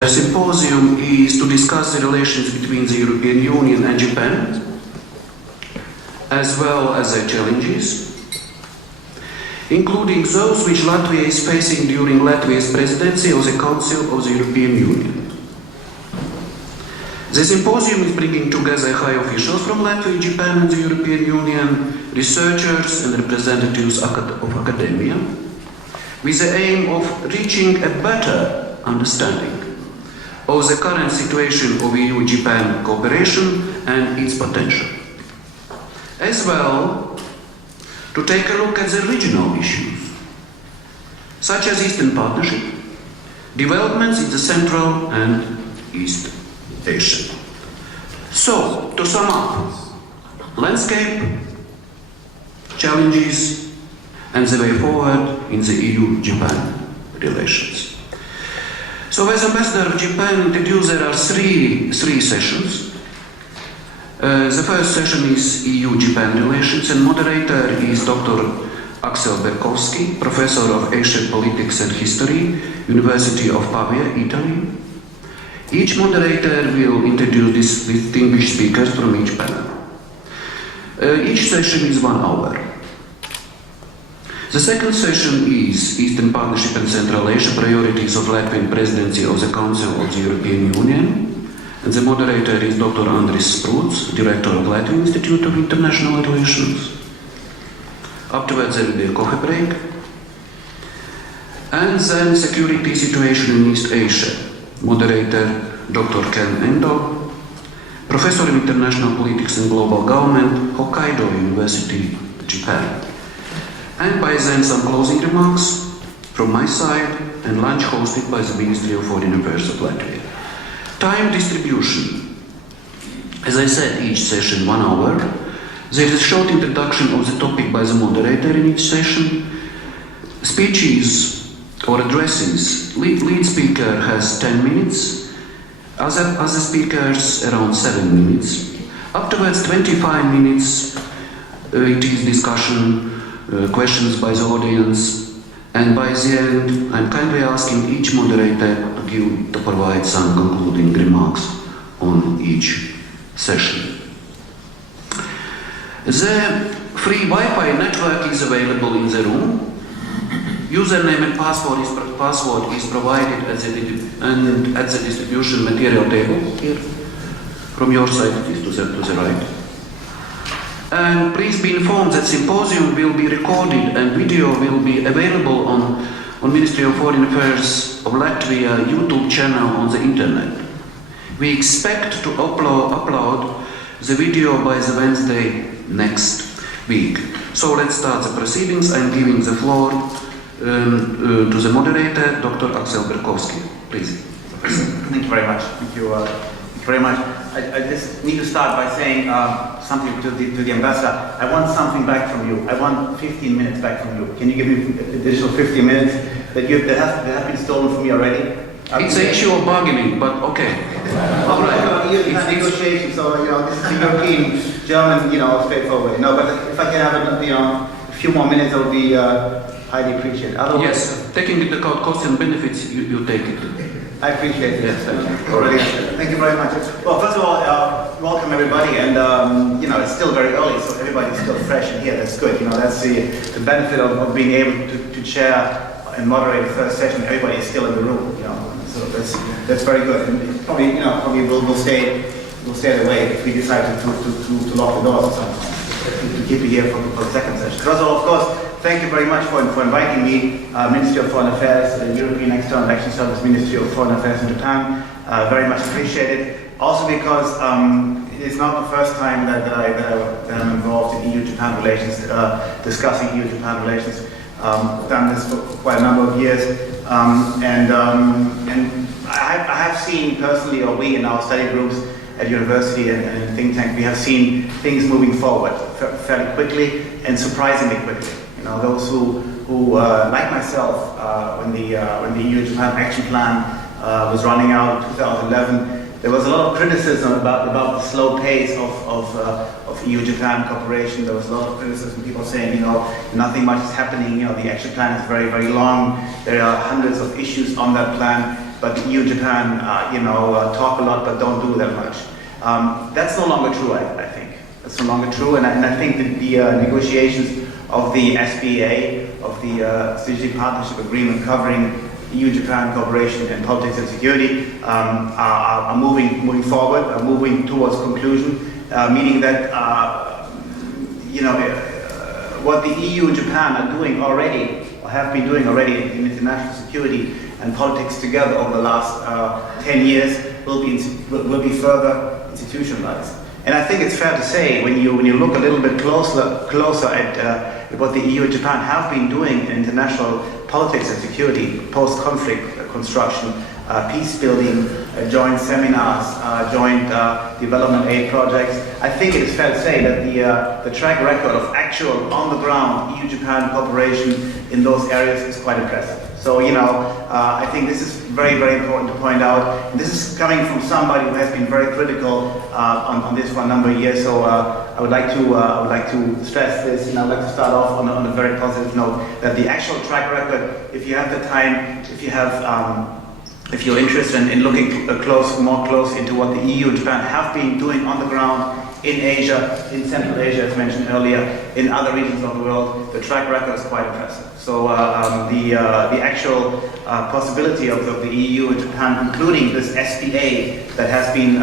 The symposium is to discuss the relations between the European Union and Japan, as well as their challenges, including those which Latvia is facing during Latvia's presidency of the Council of the European Union. The symposium is bringing together high officials from Latvia, Japan and the European Union, researchers and representatives of academia, with the aim of reaching a better understanding of the current situation of EU-Japan cooperation and its potential, as well to take a look at the regional issues, such as Eastern Partnership, developments in the Central and East Asia. So, to sum up, landscape, challenges, and the way forward in the EU-Japan relations. So, as Ambassador of Japan introduced, there are three sessions. The first session is EU-Japan relations, and moderator is Dr. Axel Berkofsky, Professor of Asian Politics and History, University of Pavia, Italy. Each moderator will introduce distinguished speakers from each panel. Each session is 1 hour. The second session is Eastern Partnership and Central Asia, Priorities of Latvian Presidency of the Council of the European Union. And the moderator is Dr. Andris Sprūds, Director of Latvian Institute of International Relations. Afterwards there will be a coffee break. And then security situation in East Asia. Moderator Dr. Ken Endo, Professor of International Politics and Global Government, Hokkaido University, Japan. And by then some closing remarks from my side and lunch hosted by the Ministry of Foreign Affairs of Latvia. Time distribution. As I said, each session 1 hour. There is a short introduction of the topic by the moderator in each session. Speeches or addresses. Lead speaker has 10 minutes. Other speakers around 7 minutes. Afterwards 25 minutes. It is discussion, questions by the audience. And by the end, I'm kindly asking each moderator to provide some concluding remarks on each session. The free Wi-Fi network is available in the room. Username and password is provided at the distribution material table here. From your side, it is to the right. And please be informed that symposium will be recorded and video will be available on Ministry of Foreign Affairs of Latvia YouTube channel on the internet. We expect to upload the video by the Wednesday next week. So let's start the proceedings. I'm giving the floor to the moderator, Dr. Axel Berkofsky. Please. Thank you very much. Thank you very much. I just need to start by saying something to the ambassador. I want something back from you. I want 15 minutes back from you. Can you give me an additional 15 minutes that have been stolen from me already? It's an issue of bargaining, but okay. All right. It's negotiation, so this is European, German, straightforward. No, but if I can have a few more minutes, that would be highly appreciated. Otherwise, yes, taking into account costs and benefits, you take it. I appreciate it. Yes, thank you. Thank you very much. Well, first of all, welcome everybody, and it's still very early, so everybody's still fresh in here. That's good. That's the benefit of being able to chair and moderate the first session. Everybody is still in the room. So that's very good. And probably we'll stay that way if we decide to lock the doors or something, to keep you here for the second session. First of all, of course, thank you very much for inviting me, Ministry of Foreign Affairs, the European External Action Service, Ministry of Foreign Affairs in Japan. Very much appreciated. Also because it's not the first time that I'm involved in EU-Japan relations, discussing EU-Japan relations. I've done this for quite a number of years. And I have seen personally, or we in our study groups at university and think tank, we have seen things moving forward fairly quickly and surprisingly quickly. Those who like myself, when the EU-Japan Action Plan was running out in 2011, there was a lot of criticism about the slow pace of EU-Japan cooperation. There was a lot of criticism, people saying, nothing much is happening. The action plan is very, very long. There are hundreds of issues on that plan. but the EU and Japan, talk a lot but don't do that much. That's no longer true, I think. That's no longer true, and I think that the negotiations of the SPA, of the Strategic Partnership Agreement covering EU-Japan cooperation in politics and security are moving forward, are moving towards conclusion, meaning that what the EU and Japan are doing already, or have been doing already in international security and politics together over the last 10 years will be further institutionalized. And I think it's fair to say, when you look a little bit closer at what the EU and Japan have been doing in international politics and security, post-conflict construction, peace building, joint seminars, joint development aid projects, I think it is fair to say that the track record of actual on-the-ground EU-Japan cooperation in those areas is quite impressive. So, I think this is very, very important to point out. And this is coming from somebody who has been very critical on this for a number of years. So I would like to stress this, and I would like to start off on a very positive note, that the actual track record, if you have the time, if you're interested in looking more close into what the EU and Japan have been doing on the ground in Asia, in Central Asia, as mentioned earlier, in other regions of the world, the track record is quite impressive. So the actual possibility of the EU and Japan concluding this SPA that has been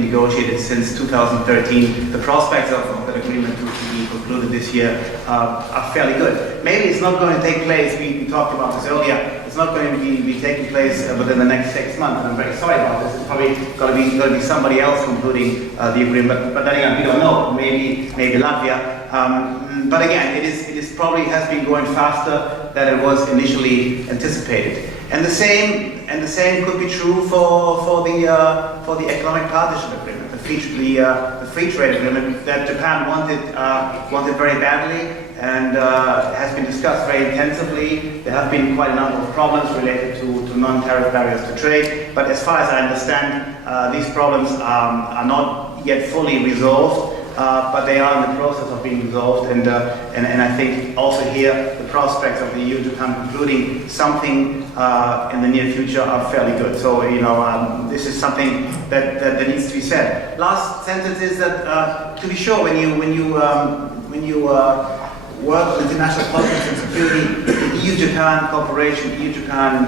negotiated since 2013, the prospects of that agreement to be concluded this year are fairly good. Maybe it's not going to take place. We talked about this earlier. It's not going to be taking place within the next 6 months, and I'm very sorry about this. It's probably going to be somebody else concluding the agreement, but then again, we don't know. Maybe Latvia. But again, it is probably has been going faster than it was initially anticipated. And the same could be true for the economic partnership agreement, the free trade agreement that Japan wanted very badly, and has been discussed very intensively. There have been quite a number of problems related to non-tariff barriers to trade, but as far as I understand, these problems are not yet fully resolved. But they are in the process of being resolved, and I think also here the prospects of the EU and Japan concluding something in the near future are fairly good. So this is something that needs to be said. Last sentence is that to be sure, when you work with international politics and security, the EU-Japan cooperation, EU-Japan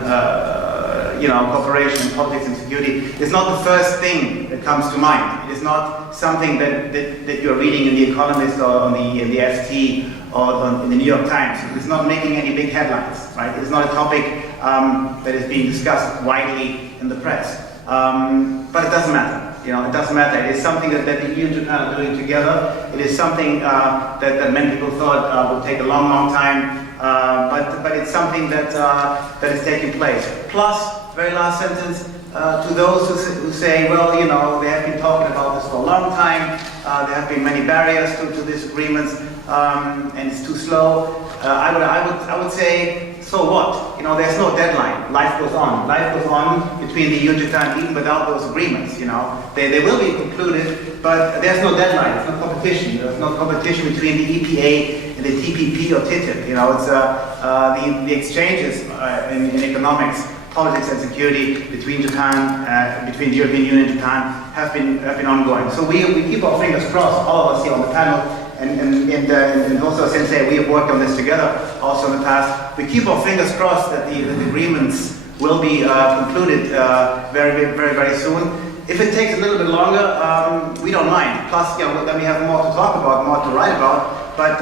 cooperation in politics and security is not the first thing that comes to mind. It is not something that you're reading in The Economist or in the FT or in the New York Times. It is not making any big headlines, right? It is not a topic that is being discussed widely in the press. But it doesn't matter. It doesn't matter. It is something that the EU and Japan are doing together. It is something that many people thought would take a long, long time. But it's something that is taking place. Plus, very last sentence, to those who say, well, they have been talking about this for a long time. There have been many barriers to these agreements, and it's too slow. I would say, so what? There's no deadline. Life goes on. Life goes on between the EU and Japan, even without those agreements. They will be concluded, but there's no deadline. There's no competition. There's no competition between the EPA and the TPP or TTIP. It's the exchanges in economics, politics and security between Japan, between the European Union and Japan have been ongoing. So we keep our fingers crossed, all of us here on the panel, and also Sensei, we have worked on this together also in the past. We keep our fingers crossed that the agreements will be concluded very, very, very soon. If it takes a little bit longer, we don't mind. Plus, then we have more to talk about, more to write about. But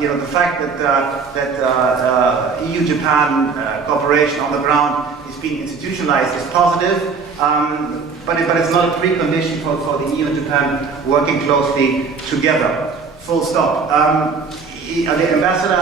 the fact that EU-Japan cooperation on the ground is being institutionalized is positive. But it's not a precondition for the EU and Japan working closely together. Full stop. The Ambassador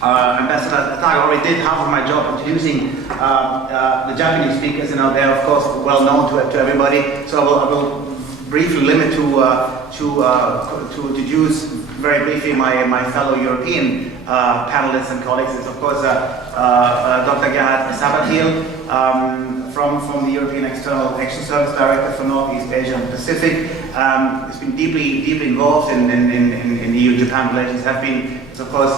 Taga already did half of my job introducing the Japanese speakers. They're of course well known to everybody. So I will briefly limit to introduce very briefly my fellow European panelists and colleagues. Is of course Dr. Gerhard Sabathil from the European External Action Service, Director for Northeast Asia and Pacific. He's been deeply involved in EU-Japan relations. Of course,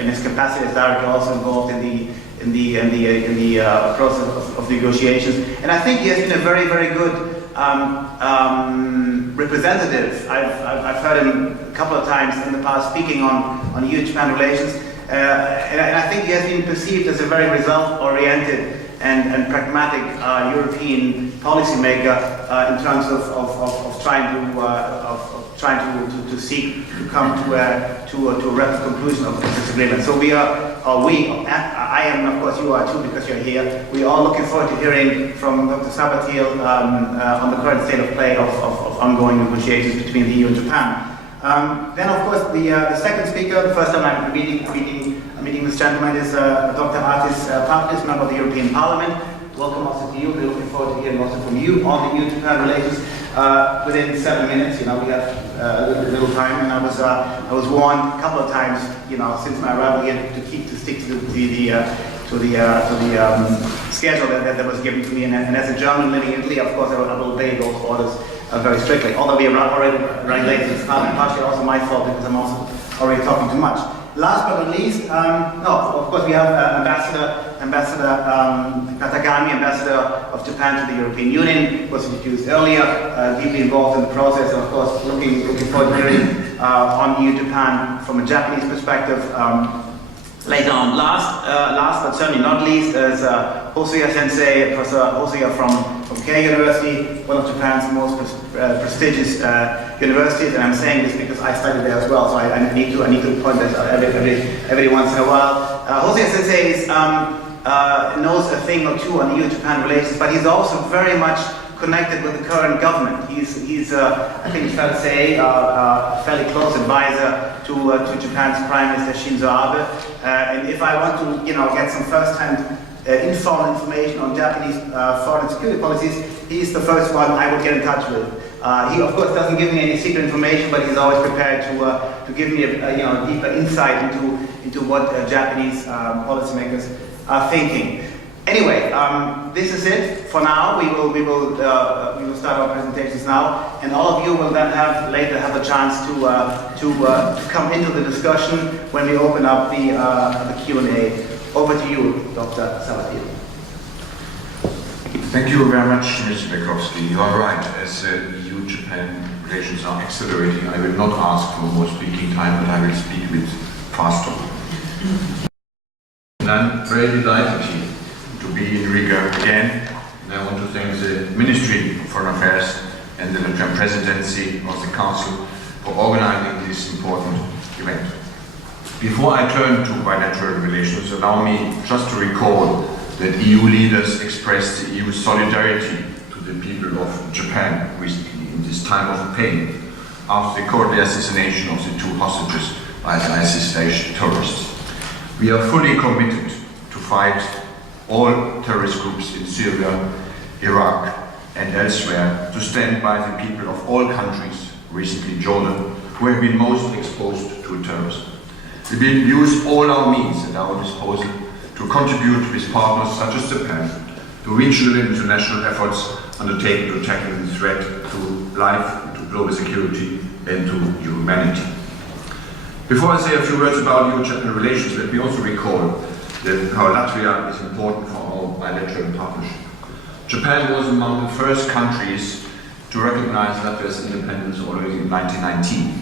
in his capacity as director, also involved in process of negotiations. And I think he has been a very, very good representative. I've heard him a couple of times in the past speaking on EU-Japan relations, and I think he has been perceived as a very result-oriented and pragmatic European policymaker in terms of trying to seek to come to a rapid conclusion of this agreement. So I am, of course you are too, because you're here. We are looking forward to hearing from Dr. Sabathil on the current state of play of ongoing negotiations between the EU and Japan. Then, of course, the second speaker, the first time I'm meeting this gentleman, is Dr. Artis, Pabriks, member of the European Parliament. Welcome also to you. We're looking forward to hearing also from you on the EU-Japan relations. Within 7 minutes, we have a little time, and I was warned a couple of times, since my arrival here, to stick to the schedule that was given to me. And as a German living in Italy, of course, I will obey those orders very strictly. Although we are already running late, it's partially also my fault because I'm also already talking too much. Last but not least, of course, we have Ambassador Katakami, Ambassador of Japan to the European Union, was introduced earlier, deeply involved in the process, and of course, looking forward to hearing on EU-Japan from a Japanese perspective later on. Last but certainly not least, is Hosoya Sensei, Professor Hosoya from Keio University, one of Japan's most prestigious universities, and I'm saying this because I studied there as well, so I need to point this out every once in a while. Hosoya Sensei knows a thing or two on EU-Japan relations, but he's also very much connected with the current government. He's I think it's fair to say, a fairly close advisor to Japan's Prime Minister Shinzo Abe. And if I want to, get some first-hand informal information on Japanese foreign security policies, he's the first one I would get in touch with. He, of course, doesn't give me any secret information, but he's always prepared to give me a deeper insight into what Japanese policymakers are thinking. Anyway, this is it for now. We will start our presentations now, and all of you will then later have a chance to come into the discussion when we open up the Q&A. Over to you, Dr. Sabathil. Thank you very much, Mr. Berkofsky. You are right. As EU-Japan relations are accelerating, I will not ask for more speaking time, but I will speak with fast talk. And I'm very delighted here to be in Riga again, and I want to thank the Ministry of Foreign Affairs and the Latvian Presidency of the Council for organizing this important event. Before I turn to bilateral relations, allow me just to recall that EU leaders expressed the EU's solidarity to the people of Japan recently in this time of pain after the cowardly assassination of the 2 hostages by the ISIS terrorists. We are fully committed to fight all terrorist groups in Syria, Iraq, and elsewhere, to stand by the people of all countries, recently Jordan, who have been most exposed to terrorism. We will use all our means at our disposal to contribute with partners such as Japan to regional and international efforts undertaken to tackle the threat to life, to global security, and to humanity. Before I say a few words about EU-Japan relations, let me also recall how Latvia is important for our bilateral partnership. Japan was among the first countries to recognize Latvia's independence already in 1919.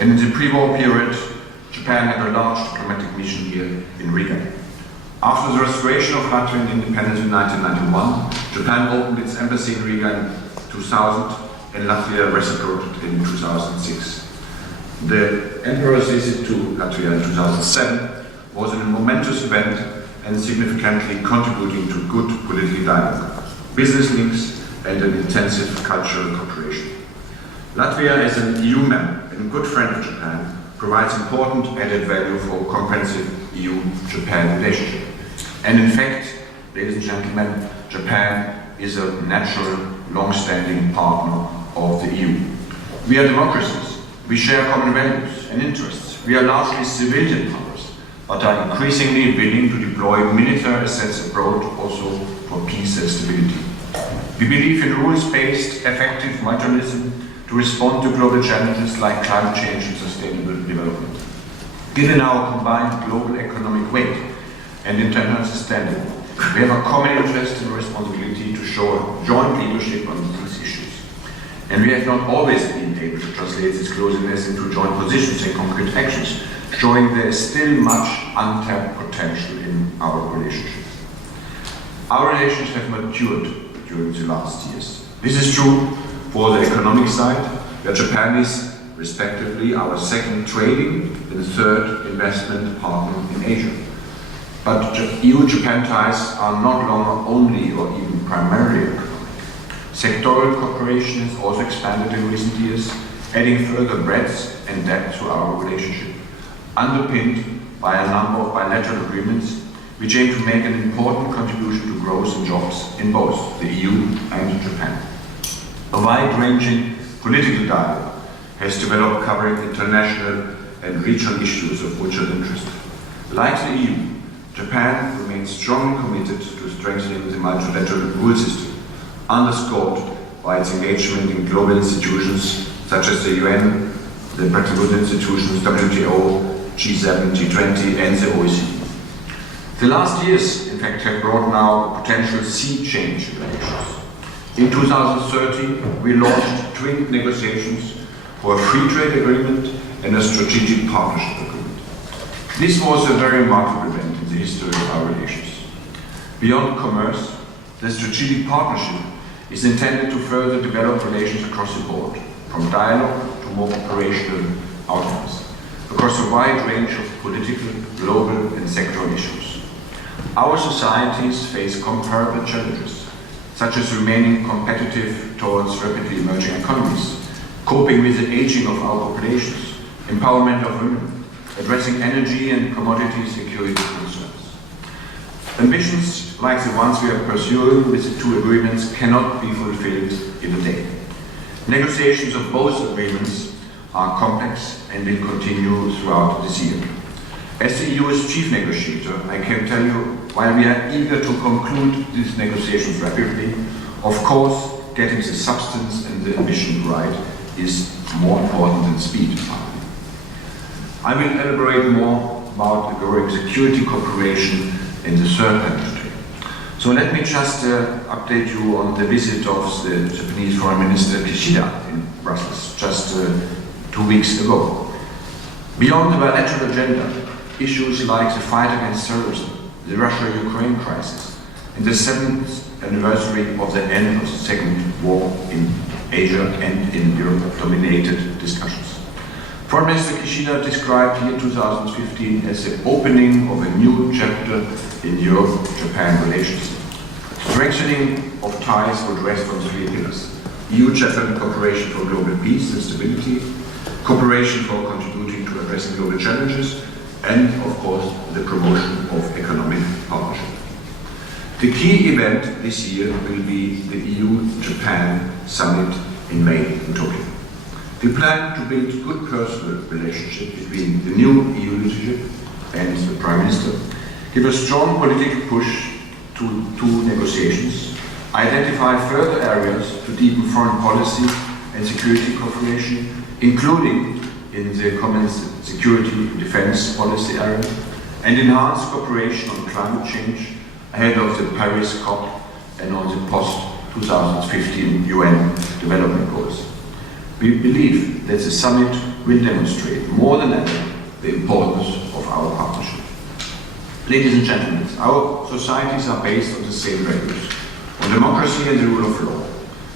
And in the pre-war period, Japan had a large diplomatic mission here in Riga. After the restoration of Latvian independence in 1991, Japan opened its embassy in Riga in 2000 and Latvia reciprocated in 2006. The Emperor's visit to Latvia in 2007 was a momentous event and significantly contributing to good political dialogue, business links, and an intensive cultural cooperation. Latvia, as an EU member and good friend of Japan, provides important added value for comprehensive EU-Japan relationship. And in fact, ladies and gentlemen, Japan is a natural, long-standing partner of the EU. We are democracies. We share common values and interests. We are largely civilian powers, but are increasingly willing to deploy military assets abroad also for peace and stability. We believe in rules-based, effective mutualism to respond to global challenges like climate change and sustainable development. Given our combined global economic weight, and internal understanding. We have a common interest and responsibility to show a joint leadership on these issues. And we have not always been able to translate this closeness into joint positions and concrete actions, showing there is still much untapped potential in our relationship. Our relations have matured during the last years. This is true for the economic side, where Japan is, respectively, our second trading and third investment partner in Asia. But EU-Japan ties are not longer only or even primarily economic. Sectoral cooperation has also expanded in recent years, adding further breadth and depth to our relationship, underpinned by a number of bilateral agreements which aim to make an important contribution to growth and jobs in both the EU and Japan. A wide-ranging political dialogue has developed covering international and regional issues of mutual interest. Like the EU, Japan remains strongly committed to strengthening the multilateral rule system, underscored by its engagement in global institutions such as the UN, the Bretton Woods institutions, WTO, G7, G20 and the OECD. The last years, in fact, have brought now a potential sea change in relations. In 2013, we launched twin negotiations for a free trade agreement and a strategic partnership agreement. This was a very remarkable event in the history of our relations. Beyond commerce, the strategic partnership is intended to further develop relations across the board, from dialogue to more operational outcomes, across a wide range of political, global and sectoral issues. Our societies face comparable challenges, such as remaining competitive towards rapidly emerging economies, coping with the aging of our populations, empowerment of women, addressing energy and commodity security concerns. Ambitions like the ones we are pursuing with the two agreements cannot be fulfilled in a day. Negotiations of both agreements are complex and will continue throughout this year. As the EU's chief negotiator, I can tell you, while we are eager to conclude these negotiations rapidly, of course, getting the substance and the ambition right is more important than speed. I will elaborate more about the growing security cooperation in the third Panel. So let me just update you on the visit of the Japanese Foreign Minister Kishida in Brussels just 2 weeks ago. Beyond the bilateral agenda, issues like the fight against terrorism, the Russia-Ukraine crisis, and the 7th anniversary of the end of the Second War in Asia and in Europe dominated discussions. Foreign Minister Kishida described year 2015 as the opening of a new chapter in Europe-Japan relations. Strengthening of ties would rest on 3 pillars: EU-Japan cooperation for global peace and stability, cooperation for contributing to addressing global challenges, and, of course, the promotion of economic partnership. The key event this year will be the EU-Japan summit in May in Tokyo. We plan to build good personal relationship between the new EU leadership and the Prime Minister, give a strong political push to negotiations, identify further areas to deepen foreign policy and security cooperation, including in the common security and defense policy area, and enhance cooperation on climate change ahead of the Paris COP and on the post-2015 UN development goals. We believe that the summit will demonstrate more than ever the importance of our partnership. Ladies and gentlemen, our societies are based on the same values, on democracy and the rule of law.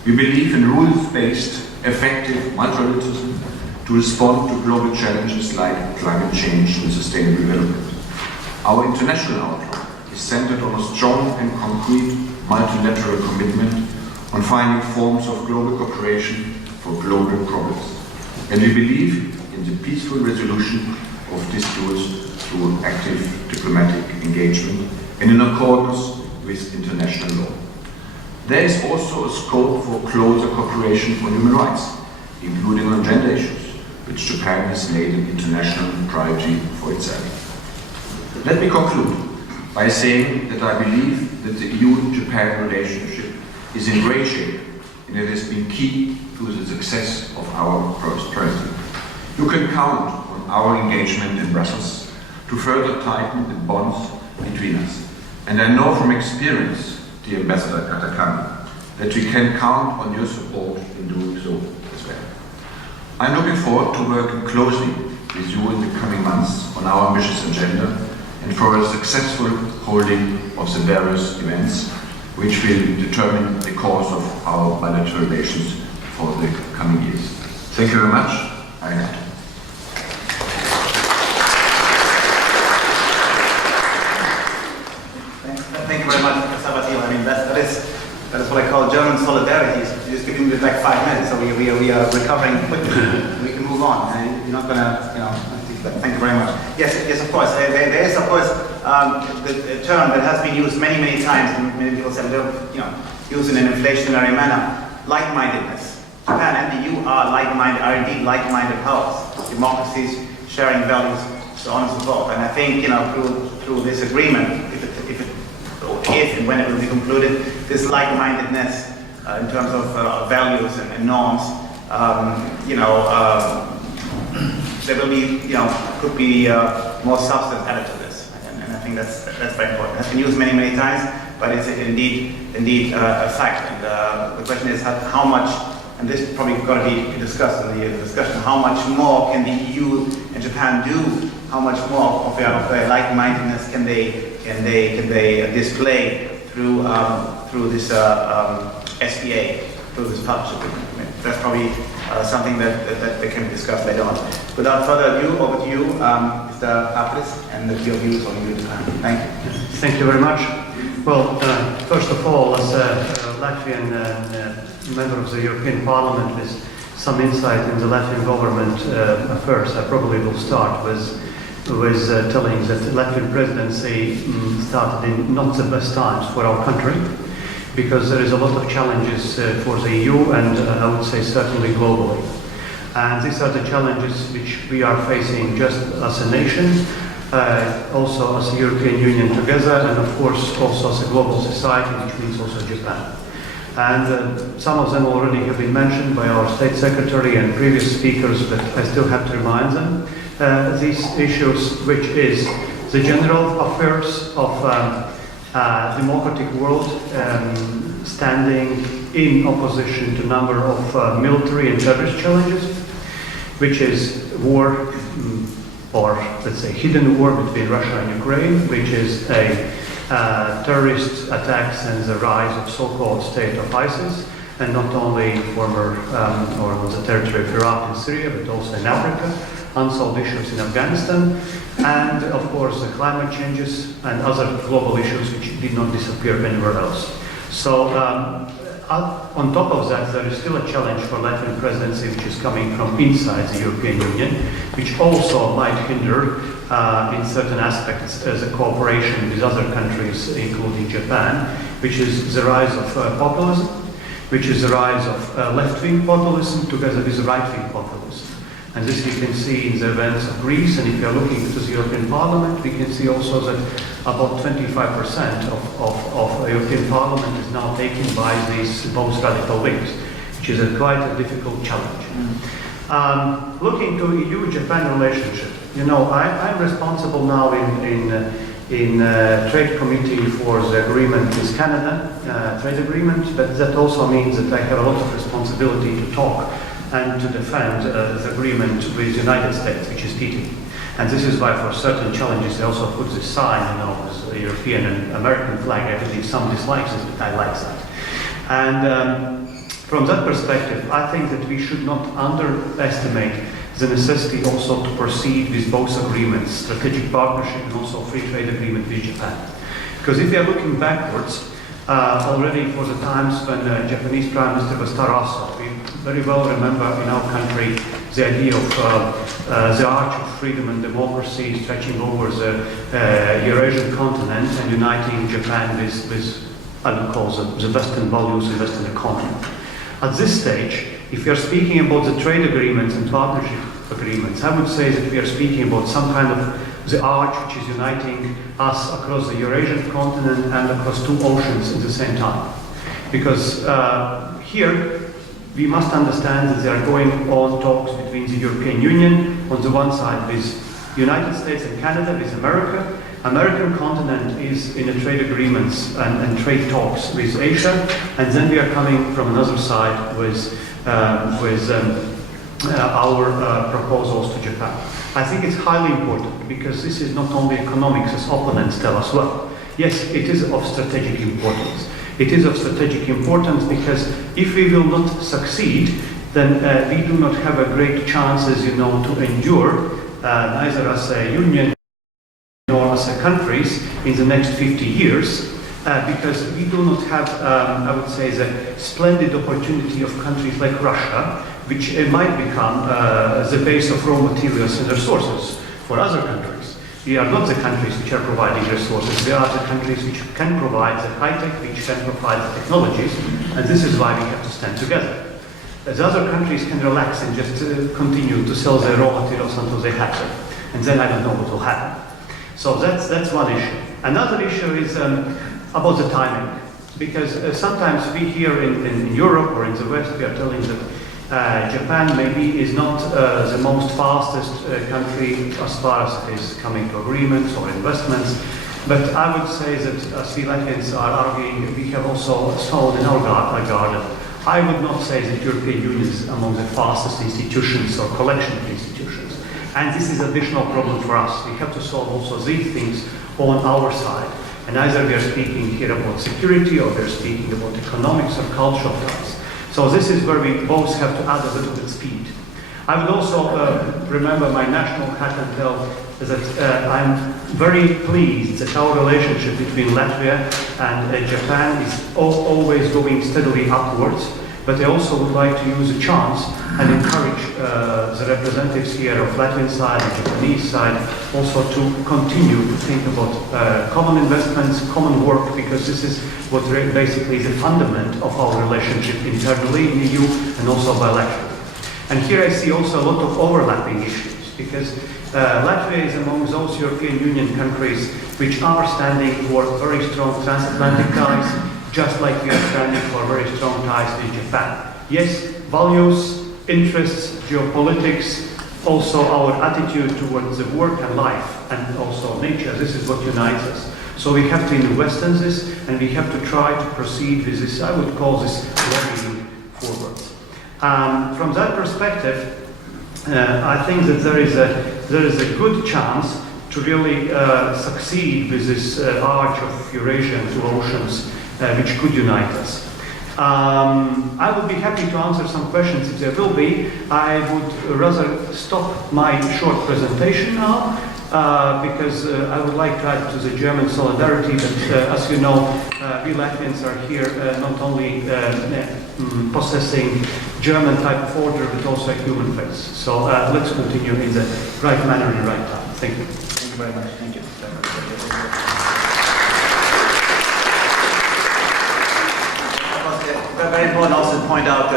We believe in rules-based, effective multilateralism to respond to global challenges like climate change and sustainable development. Our international outlook is centered on a strong and concrete multilateral commitment on finding forms of global cooperation for global problems. And we believe in the peaceful resolution of disputes through active diplomatic engagement and in accordance with international law. There is also a scope for closer cooperation on human rights, including on gender issues, which Japan has made an international priority for itself. Let me conclude by saying that I believe that the EU-Japan relationship is in great shape and it has been key to the success of our prosperity. You can count on our engagement in Brussels to further tighten the bonds between us. And I know from experience, dear Ambassador Katakami, that we can count on your support in doing so as well. I'm looking forward to working closely with you in the coming months on our ambitious agenda and for a successful holding of the various events which will determine the course of our bilateral relations for the coming years. Thank you very much. Thank you very much, Sabathil. I mean, that is what I call German solidarity. You just give me like 5 minutes, so we are recovering quickly. We can move on, and you're not going to, thank you very much. Yes, of course. There is, of course, the term that has been used many times, and many people say, used in an inflationary manner, like-mindedness. Japan and the EU are indeed like-minded powers, democracies, sharing values, so on and so forth. And I think, through this agreement, if and when it will be concluded, this like-mindedness in terms of values and norms, there will be, could be more substance added to this, and I think that's very important. It has been used many times, but it's indeed a fact. And the question is how much, and this is probably got to be discussed in the discussion, how much more can the EU and Japan do? How much more of their like-mindedness can they display through this SPA, through this partnership agreement? That's probably something that can be discussed later on. Without further ado, over to you, Mr. Artis, and your views on EU Japan. Thank you. Thank you very much. Well, first of all, as a Latvian member of the European Parliament with some insight in the Latvian government affairs, I probably will start with telling that the Latvian presidency started in not the best times for our country, because there is a lot of challenges for the EU and I would say certainly globally. And these are the challenges which we are facing just as a nation, also as the European Union together, and of course also as a global society, which means also Japan. And some of them already have been mentioned by our State Secretary and previous speakers, but I still have to remind them these issues, which is the general affairs of democratic world standing in opposition to a number of military and terrorist challenges, which is war, or let's say hidden war between Russia and Ukraine, which is a terrorist attacks and the rise of so-called state of ISIS, and not only former or on the territory of Iraq and Syria, but also in Africa, unsolved issues in Afghanistan, and of course the climate changes and other global issues which did not disappear anywhere else. So on top of that, there is still a challenge for Latvian presidency which is coming from inside the European Union, which also might hinder in certain aspects the cooperation with other countries, including Japan, which is the rise of populism, which is the rise of left-wing populism together with right-wing populism. And this you can see in the events of Greece, and if you're looking into the European Parliament, we can see also that about 25% of the European Parliament is now taken by these both radical wings, which is quite a difficult challenge. Looking to EU-Japan relationship, I'm responsible now in trade committee for the agreement with Canada, trade agreement, but that also means that I have a lot of responsibility to talk and to defend the agreement with the United States, which is TTIP. And this is why for certain challenges they also put this sign, with the European and American flag. I believe some dislikes it, but I like that. And from that perspective, I think that we should not underestimate the necessity also to proceed with both agreements, strategic partnership and also free trade agreement with Japan. Because if we are looking backwards, already for the times when Japanese Prime Minister was Tarasu, we very well remember in our country the idea of the arch of freedom and democracy stretching over the Eurasian continent and uniting Japan with I would call the Western values and Western economy. At this stage, if we are speaking about the trade agreements and partnership agreements, I would say that we are speaking about some kind of the arch which is uniting us across the Eurasian continent and across two oceans at the same time. Because here we must understand that there are going on talks between the European Union on the one side with United States and Canada, with America, American continent is in a trade agreements and trade talks with Asia, and then we are coming from another side with our proposals to Japan. I think it's highly important because this is not only economics, as opponents tell us. Well, yes, it is of strategic importance. It is of strategic importance because if we will not succeed, then we do not have a great chances, to endure neither as a union nor as a countries in the next 50 years. Because we do not have, I would say, the splendid opportunity of countries like Russia, which might become the base of raw materials and resources for other countries. We are not the countries which are providing resources. We are the countries which can provide the high-tech, which can provide the technologies, and this is why we have to stand together. As other countries can relax and just continue to sell their raw materials until they have them, and then I don't know what will happen. So that's one issue. Another issue is about the timing, because sometimes we here in Europe or in the West, we are telling that Japan maybe is not the most fastest country as far as it is coming to agreements or investments. But I would say that as we Latvians are arguing, we have also sown in our garden. I would not say that European Union is among the fastest institutions or collection of institutions. And this is an additional problem for us. We have to solve also these things on our side. And either we are speaking here about security or we are speaking about economics or cultural things. So this is where we both have to add a little bit speed. I would also remember my national hat and tell that I'm very pleased that our relationship between Latvia and Japan is always going steadily upwards. But I also would like to use a chance and encourage the representatives here of Latvian side and Japanese side also to continue to think about common investments, common work, because this is what basically is the fundament of our relationship internally in the EU and also bilaterally. And here I see also a lot of overlapping issues, because Latvia is among those European Union countries which are standing for very strong transatlantic ties, just like we are standing for very strong ties with Japan. Yes, values, interests, geopolitics, also our attitude towards the work and life, and also nature, this is what unites us. So we have to invest in this, and we have to try to proceed with this, I would call this lobbying forward. From that perspective, I think that there is a good chance to really succeed with this arch of Eurasia and two oceans, which could unite us. I would be happy to answer some questions if there will be. I would rather stop my short presentation now, because I would like to add to the German solidarity that, as you know, we Latvians are here not only possessing German type of order, but also a human face. So let's continue in the right manner and right time. Thank you. Thank you very much. Thank you. Very important also to point out,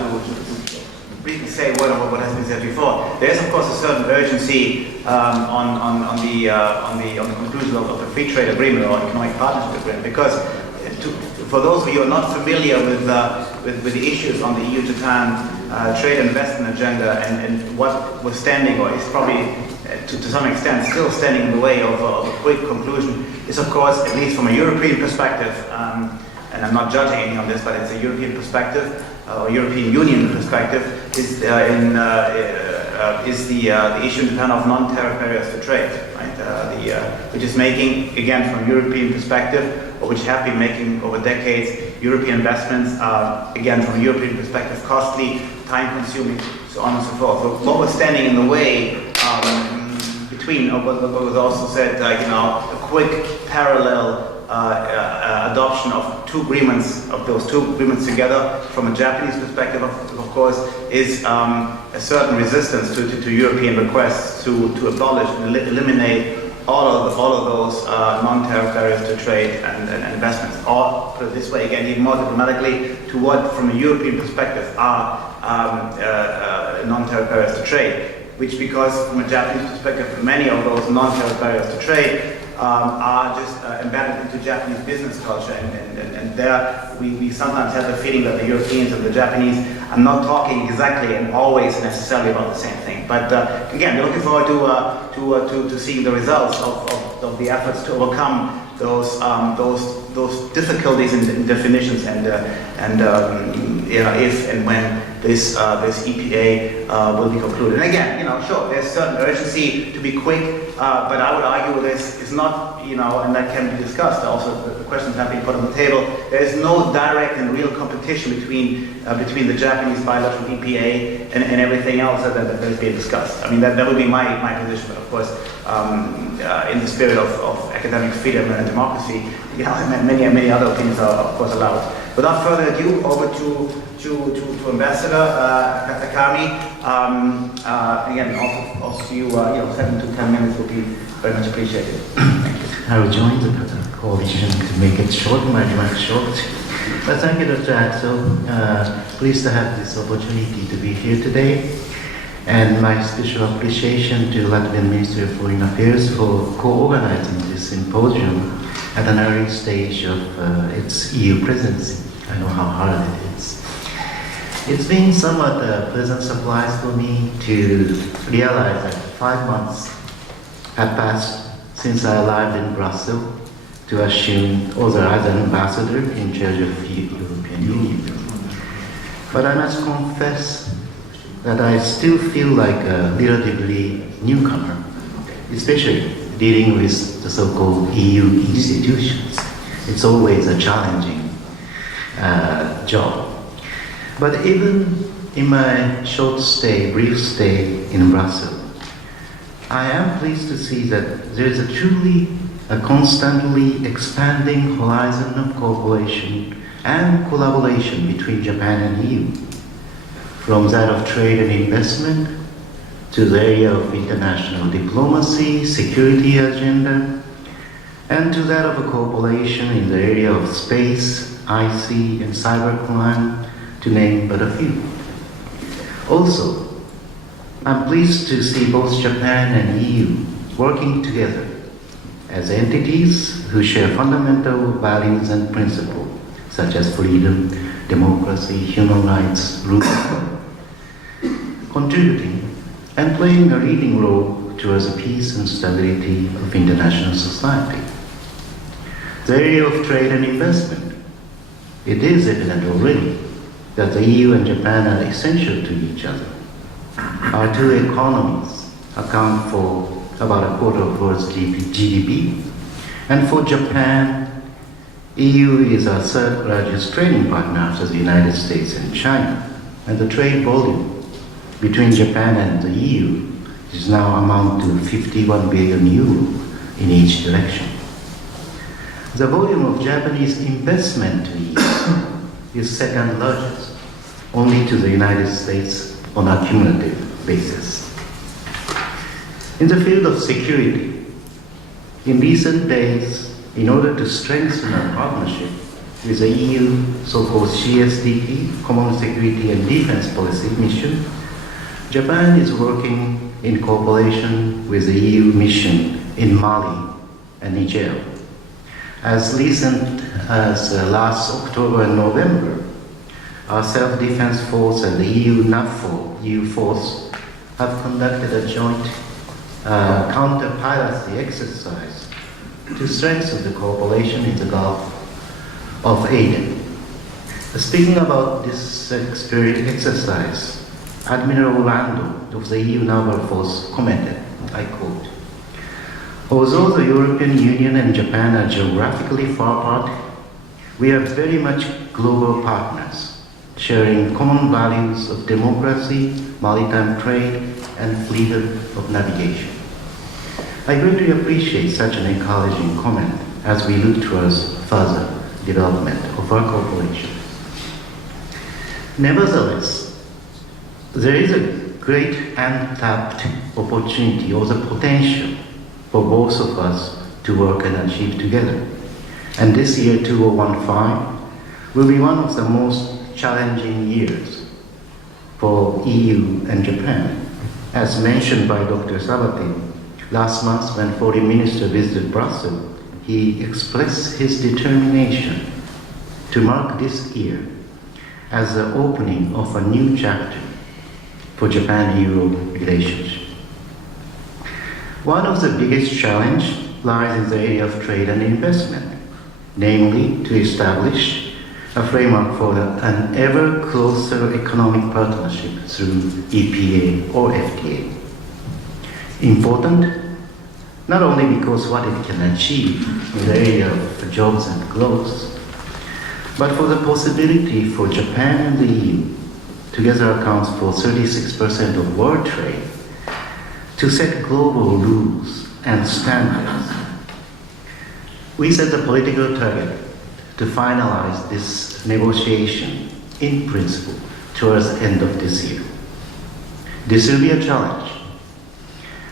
to briefly say what has been said before. There is of course a certain urgency on the conclusion of the free trade agreement or economic partnership agreement, because for those of you who are not familiar with the issues on the EU-Japan trade and investment agenda and what was standing or is probably to some extent still standing in the way of a quick conclusion, is of course, at least from a European perspective, and I'm not judging any on this, but it's a European perspective, or European Union perspective, is the issue in Japan of non-tariff barriers to trade, right? Which is making, again, from a European perspective, or which have been making over decades, European investments, again, from a European perspective, costly, time-consuming, so on and so forth. So what was standing in the way between what was also said, a quick parallel adoption of those two agreements together from a Japanese perspective, of course, is a certain resistance to European requests to abolish and eliminate all of those non-tariff barriers to trade and investments. Or, put it this way again, even more diplomatically, to what, from a European perspective, are non-tariff barriers to trade, which, because from a Japanese perspective, many of those non-tariff barriers to trade are just embedded into Japanese business culture, and there we sometimes have the feeling that the Europeans and the Japanese are not talking exactly and always necessarily about the same thing. But again, we're looking forward to seeing the results of the efforts to overcome those difficulties in definitions and if and when this EPA will be concluded. And again, sure, there's certain urgency to be quick, but I would argue this is not, and that can be discussed. Also, the questions have been put on the table. There is no direct and real competition between the Japanese bilateral EPA and everything else that is being discussed. I mean, that would be my position, but of course, in the spirit of academic freedom and democracy, many other opinions are of course allowed. Without further ado, over to Ambassador Katakami. Again, also you, 7 to 10 minutes would be very much appreciated. Thank you. I will join the coalition to make it short, my remarks short. But thank you, Dr. Axel. Pleased to have this opportunity to be here today. And my special appreciation to Latvian Ministry of Foreign Affairs for co-organizing this symposium at an early stage of its EU presidency. I know how hard it is. It's been somewhat a pleasant surprise for me to realize that 5 months have passed since I arrived in Brussels to assume as an ambassador in charge of the European Union. But I must confess that I still feel like a relatively newcomer, especially dealing with the so-called EU institutions. It's always a challenging job. But even in my brief stay in Brussels, I am pleased to see that there is a constantly expanding horizon of cooperation and collaboration between Japan and EU, from that of trade and investment to the area of international diplomacy, security agenda, and to that of a cooperation in the area of space, IC, and cybercrime, to name but a few. Also, I'm pleased to see both Japan and EU working together as entities who share fundamental values and principles such as freedom, democracy, human rights, rule of law, contributing and playing a leading role towards the peace and stability of international society. The area of trade and investment, it is evident already that the EU and Japan are essential to each other. Our two economies account for about a quarter of the world's GDP, and for Japan, EU is our third largest trading partner after the United States and China, and the trade volume between Japan and the EU is now amount to 51 billion euro in each direction. The volume of Japanese investment to EU is second largest, only to the United States on a cumulative basis. In the field of security, in recent days, in order to strengthen our partnership with the EU so-called CSDP, Common Security and Defense Policy mission, Japan is working in cooperation with the EU mission in Mali and Niger. As recent as last October and November, our self-defense force and the EU NAVFOR, EU force, have conducted a joint counter-piracy exercise to strengthen the cooperation in the Gulf of Aden. Speaking about this exercise, Admiral Lando of the EU Naval Force commented, I quote, "Although the European Union and Japan are geographically far apart, we are very much global partners, sharing common values of democracy, maritime trade, and freedom of navigation." I greatly appreciate such an encouraging comment as we look towards further development of our cooperation. Nevertheless, there is a great untapped opportunity or the potential for both of us to work and achieve together. And this year, 2015, will be one of the most challenging years for EU and Japan. As mentioned by Dr. Sabathil, last month when Foreign Minister visited Brussels, he expressed his determination to mark this year as the opening of a new chapter for Japan-EU relationship. One of the biggest challenges lies in the area of trade and investment, namely to establish a framework for an ever closer economic partnership through EPA or FTA. Important, not only because what it can achieve in the area of jobs and growth, but for the possibility for Japan and the EU, together accounts for 36% of world trade, to set global rules and standards. We set the political target to finalize this negotiation in principle towards the end of this year. This will be a challenge,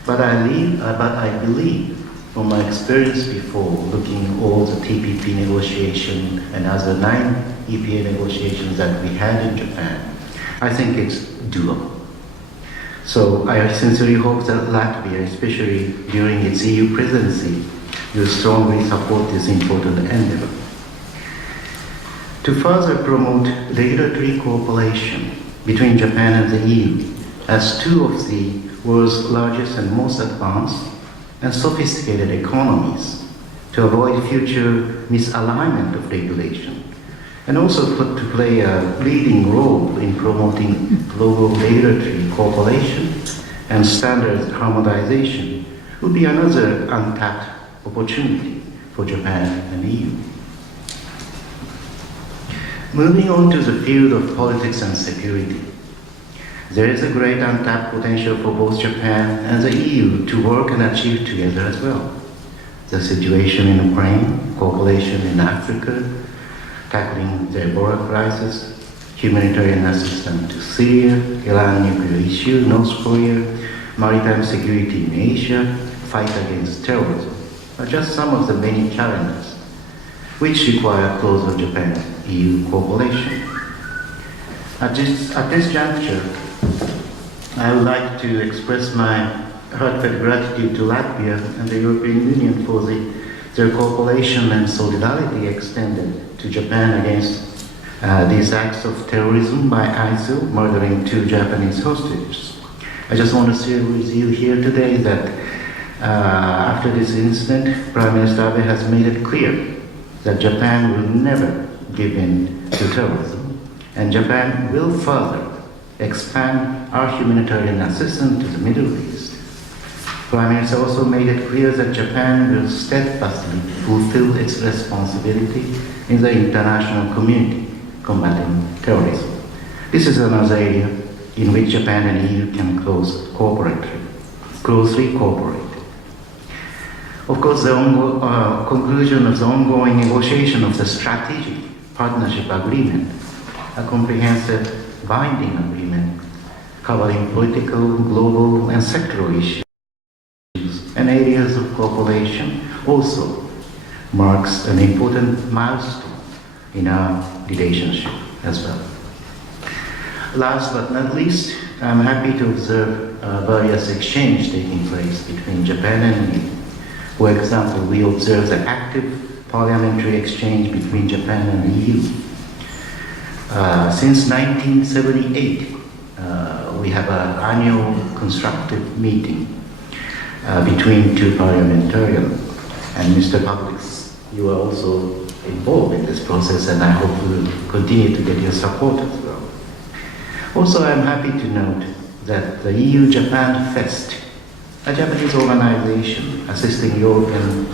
but I believe from my experience before looking at all the TPP negotiation and other 9 EPA negotiations that we had in Japan, I think it's doable. So I sincerely hope that Latvia, especially during its EU presidency, will strongly support this important endeavor. To further promote regulatory cooperation between Japan and the EU as 2 of the world's largest and most advanced and sophisticated economies, to avoid future misalignment of regulation, and also to play a leading role in promoting global regulatory cooperation and standards harmonization would be another untapped opportunity for Japan and the EU. Moving on to the field of politics and security, there is a great untapped potential for both Japan and the EU to work and achieve together as well. The situation in Ukraine, cooperation in Africa, tackling the Ebola crisis, humanitarian assistance to Syria, Iran nuclear issue, North Korea, maritime security in Asia, fight against terrorism are just some of the many challenges which require closer Japan-EU cooperation. At this juncture, I would like to express my heartfelt gratitude to Latvia and the European Union for their cooperation and solidarity extended to Japan against these acts of terrorism by Axel murdering 2 Japanese hostages. I just want to share with you here today that after this incident, Prime Minister Abe has made it clear that Japan will never give in to terrorism, and Japan will further expand our humanitarian assistance to the Middle East. Prime Minister also made it clear that Japan will steadfastly fulfill its responsibility in the international community combating terrorism. This is another area in which Japan and EU can closely cooperate. Of course, the conclusion of the ongoing negotiation of the strategic partnership agreement, a comprehensive binding agreement covering political, global, and sectoral issues and areas of cooperation, also marks an important milestone in our relationship as well. Last but not least, I'm happy to observe various exchanges taking place between Japan and EU. For example, we observe the active parliamentary exchange between Japan and the EU. Since 1978, we have an annual constructive meeting between 2 parliamentarians. And Mr. Pabriks, you are also involved in this process, and I hope we will continue to get your support as well. Also, I'm happy to note that the EU-Japan Fest, a Japanese organization assisting European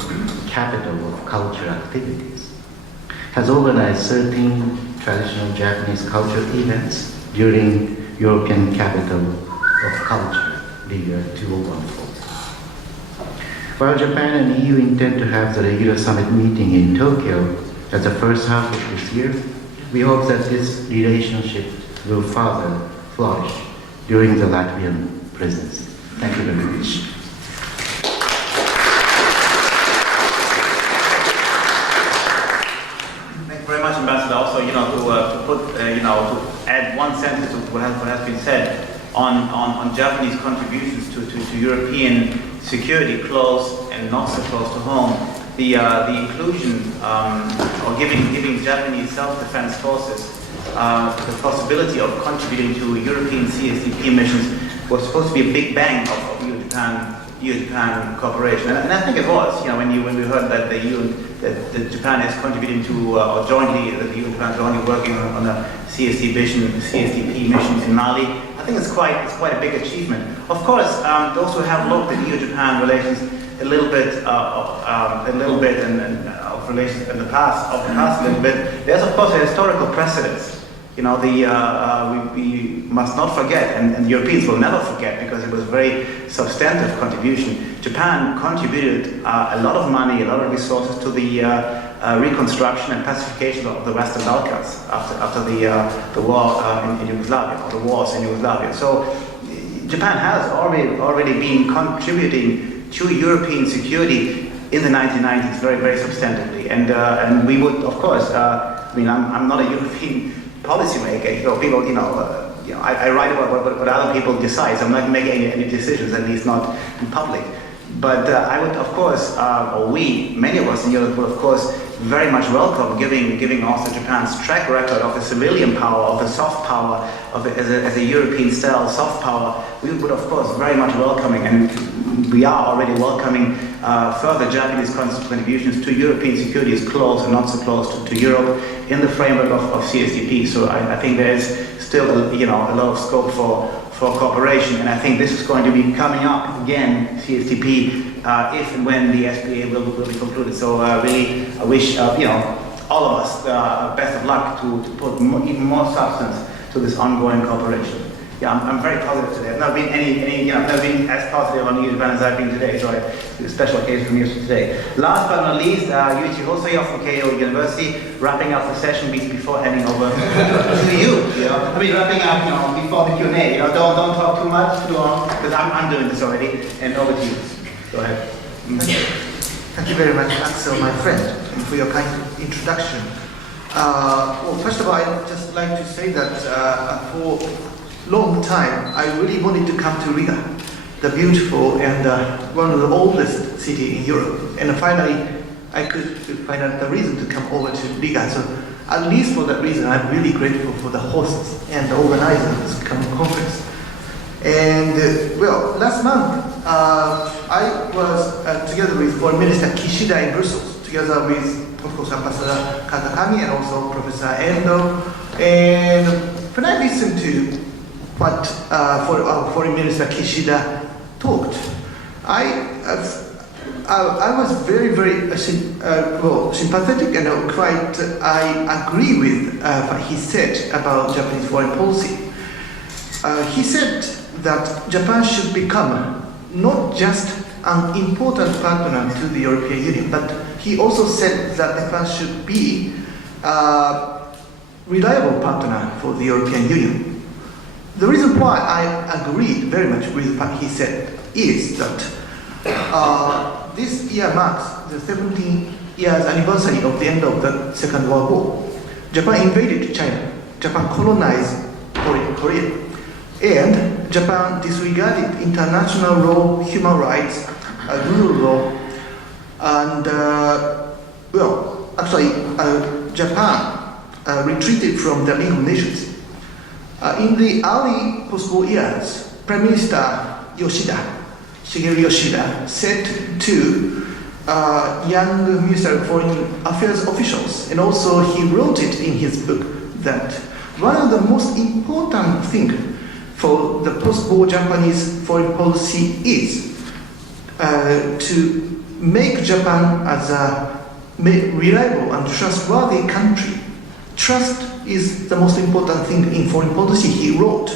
capital of culture activities, has organized 13 traditional Japanese cultural events during European Capital of Culture, the year 2014. While Japan and EU intend to have the regular summit meeting in Tokyo at the first half of this year, we hope that this relationship will further flourish during the Latvian presidency. Thank you very much. Thank you very much, Ambassador. Also, to add one sentence to what has been said on Japanese contributions to European security, close and not so close to home. The inclusion or giving Japanese self-defense forces the possibility of contributing to European CSDP missions was supposed to be a big bang of EU-Japan EU-Japan cooperation. And I think it was, when we heard that that Japan is contributing to, or jointly, that the EU and Japan are jointly working on a CSDP missions in Mali. I think it's quite a big achievement. Of course, those who have looked at EU-Japan relations a little bit, and of relations in the past, a little bit. There's of course a historical precedence. We must not forget, and Europeans will never forget, because it was a very substantive contribution. Japan contributed a lot of money, a lot of resources to the reconstruction and pacification of the Western Balkans after the war in Yugoslavia, or the wars in Yugoslavia. So Japan has already been contributing to European security in the 1990s very, very substantively. And we would, of course, I'm not a European policymaker. People, I write about what other people decide. So I'm not making any decisions, at least not in public. But I would, of course, or many of us in Europe would, of course, very much welcome giving also Japan's track record of the civilian power, of the soft power, as a European-style soft power. We would, of course, very much welcoming, and we are already welcoming further Japanese contributions to European security, as close and not so close to Europe, in the framework of CSDP. So I think there is still a lot of scope for cooperation, and I think this is going to be coming up again, CSDP, if and when the SPA will be concluded. So really, I wish all of us best of luck to put even more substance to this ongoing cooperation. Yeah, I'm very positive today. I've never been I've never been as positive on EU-Japan as I've been today, so it's a special occasion for me today. Last but not least, Yuichi Hosoya from Keio University, wrapping up the session before handing over to you. Wrapping up, before the Q&A. Don't talk too much, too long, because I'm doing this already. And over to you. Go ahead. Thank you very much, Axel, my friend, for your kind introduction. Well, first of all, I'd just like to say that for long time, I really wanted to come to Riga, the beautiful and one of the oldest city in Europe. And finally, I could find out the reason to come over to Riga. So at least for that reason, I'm really grateful for the hosts and the organizers of this conference. And last month, I was together with Foreign Minister Kishida in Brussels, together with, of course, Ambassador Katakami and also Professor Endo. And when I listened to what Foreign Minister Kishida talked, I was very, very sympathetic, and I agree with what he said about Japanese foreign policy. He said that Japan should become not just an important partner to the European Union, but he also said that Japan should be a reliable partner for the European Union. The reason why I agreed very much with what he said is that this year marks the 17 years anniversary of the end of the Second World War. Japan invaded China. Japan colonized Korea. And Japan disregarded international law, human rights, rule of law, and Japan retreated from the League of Nations. In the early post-war years, Prime Minister Shigeru Yoshida, said to young Minister of Foreign Affairs officials, and also he wrote it in his book, that one of the most important things for the post-war Japanese foreign policy is to make Japan as a reliable and trustworthy country. Trust is the most important thing in foreign policy, he wrote.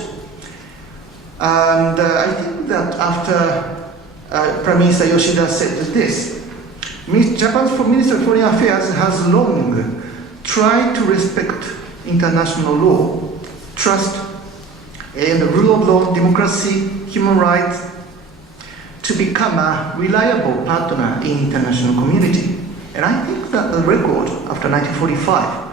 And I think that after Prime Minister Yoshida said this, Japan's Minister of Foreign Affairs has long tried to respect international law, trust, and the rule of law, democracy, human rights, to become a reliable partner in international community. And I think that the record after 1945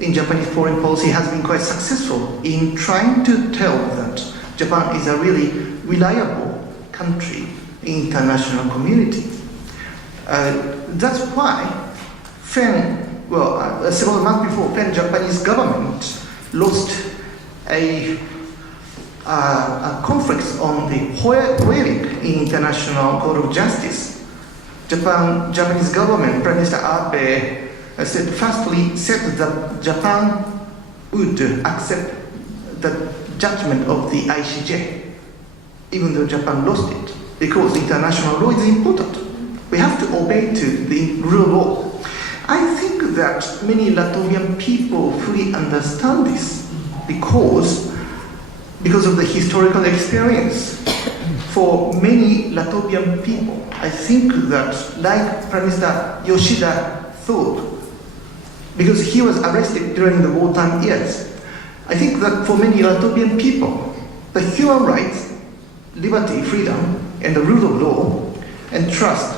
in Japanese foreign policy has been quite successful in trying to tell that Japan is a really reliable country in international community. That's why several months before, when Japanese government lost a conflicts on the whaling in International Court of Justice, Japanese government, Prime Minister Abe steadfastly said that Japan would accept the judgment of the ICJ, even though Japan lost it, because international law is important. We have to obey to the rule of law. I think that many Latvian people fully understand this because of the historical experience. For many Latvian people, I think that, like Prime Minister Yoshida thought, because he was arrested during the wartime years, I think that for many Latvian people, the human rights, liberty, freedom, and the rule of law, and trust,